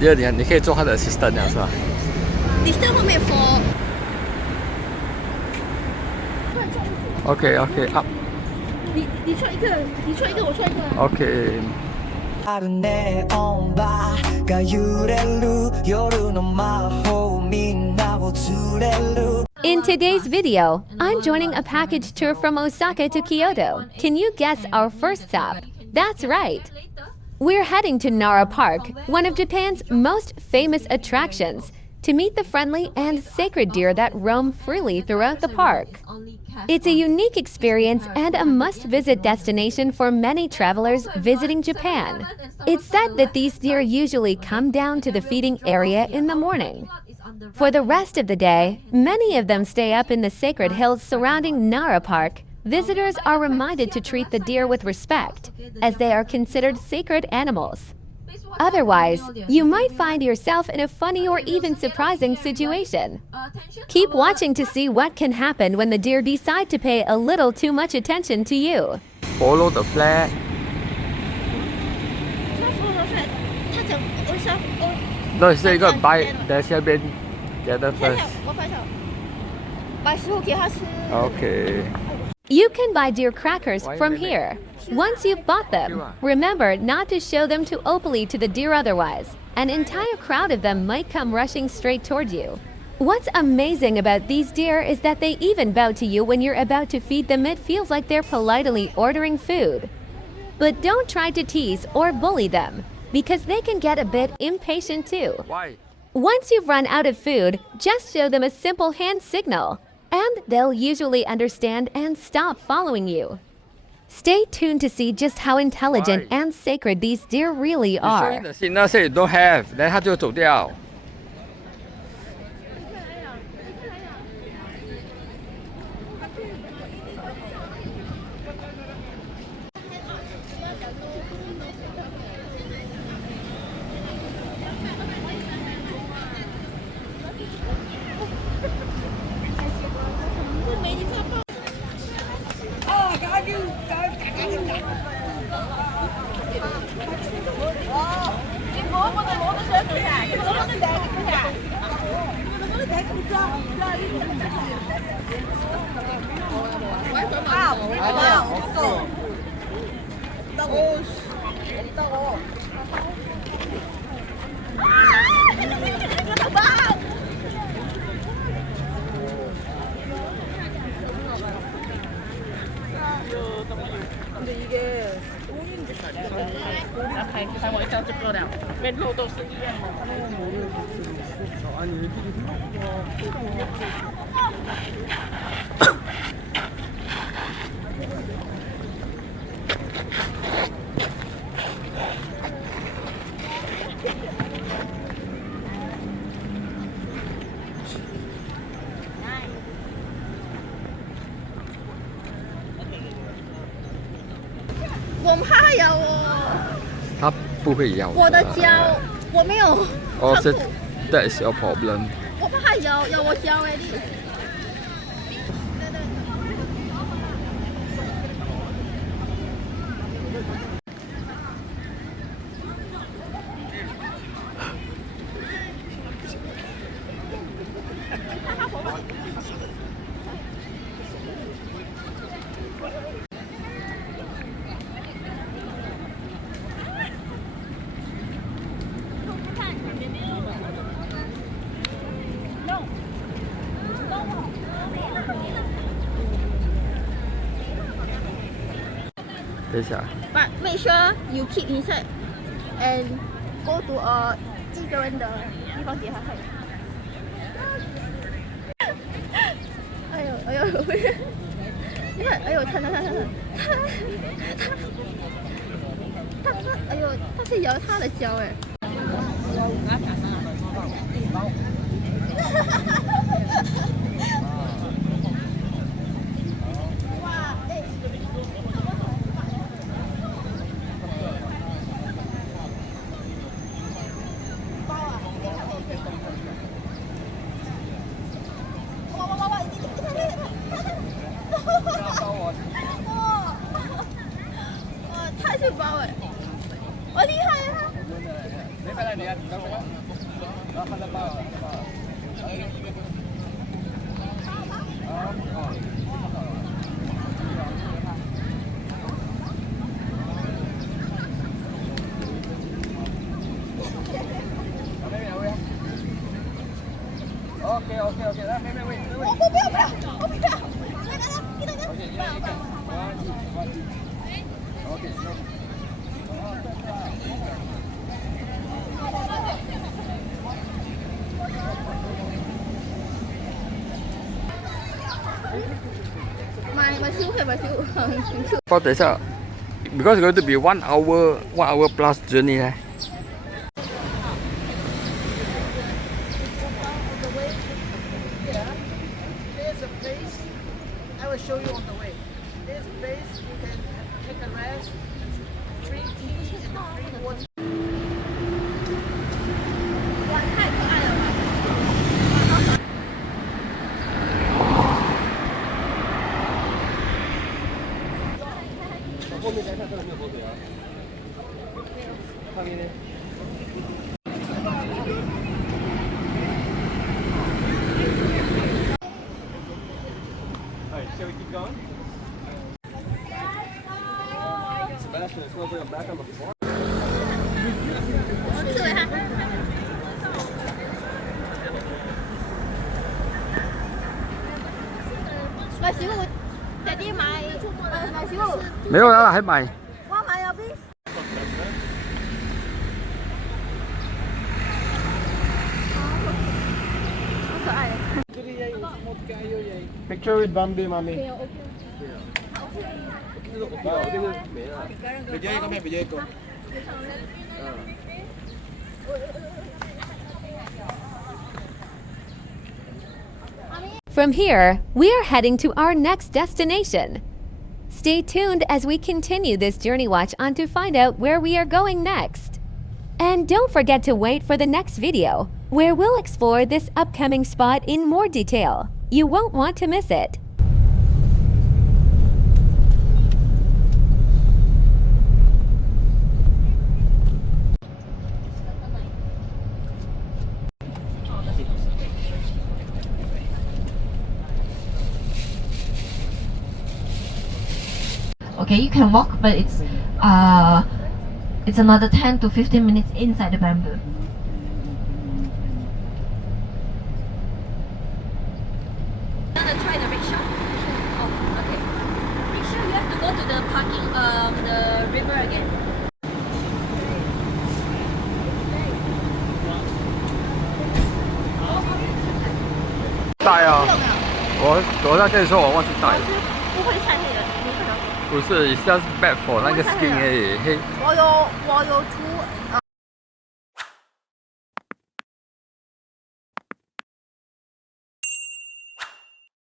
第二点，你可以做他的 assistant 是吧？你在后面 for。OK OK up。你穿一个，你穿一个，我穿一个。OK。In today's video, I'm joining a package tour from Osaka to Kyoto. Can you guess our first stop? That's right. We're heading to Nara Park, one of Japan's most famous attractions, to meet the friendly and sacred deer that roam freely throughout the park. It's a unique experience and a must-visit destination for many travelers visiting Japan. It's said that these deer usually come down to the feeding area in the morning. For the rest of the day, many of them stay up in the sacred hills surrounding Nara Park. Visitors are reminded to treat the deer with respect, as they are considered sacred animals. Otherwise, you might find yourself in a funny or even surprising situation. Keep watching to see what can happen when the deer decide to pay a little too much attention to you. Follow the flag. No, so you gotta buy the 下边 gather first. Okay. You can buy deer crackers from here. Once you've bought them, remember not to show them too openly to the deer, otherwise an entire crowd of them might come rushing straight toward you. What's amazing about these deer is that they even bow to you when you're about to feed them. It feels like they're politely ordering food. But don't try to tease or bully them, because they can get a bit impatient too. Why? Once you've run out of food, just show them a simple hand signal, and they'll usually understand and stop following you. Stay tuned to see just how intelligent and sacred these deer really are. You show the signal say you don't have, then 它就走掉。근데 이게 돈인지 아니 애들이 생각보다 我怕咬我。它不会咬。我的脚，我没有。哦，是 that is your problem。我怕它咬我脚哎你。等一下。But make sure you keep inside and go to 一个人的地方给他看。哎呦哎呦！你看，哎呦，他，哎呦，他是摇他的脚哎。太去包哎，我厉害呀！ OK，来，妹，喂，我不要，我不要，my shoe 可以 my shoe 不过等一下 ，because it's going to be 1 hour plus journey 呢。There's a place I will show you on the way. There's a place you can take a rest, free tea and free water. 哇，太可爱了吧！后面看看这个没有火腿啊？上面呢？ Shall we keep going? Sebastian, it's going to bring him back on the floor. 刺猬它。my shoe，爹哋買my shoe。沒有啦，還買。我買咗邊？好可愛。 Picture with Bambi, mommy. From here, we are heading to our next destination. Stay tuned as we continue this journey watch on to find out where we are going next. And don't forget to wait for the next video, where we'll explore this upcoming spot in more detail. You won't want to miss it. Okay, you can walk, but it's another 10 to 15 minutes inside the bamboo. Try the rickshaw. Oh, okay. Rickshaw, you have to go to the parking, the river again. 带啊！我在跟你说，我忘记带。不会晒黑的，你不能。不是，it's just bad for 那个 skin 而已。黑。我有涂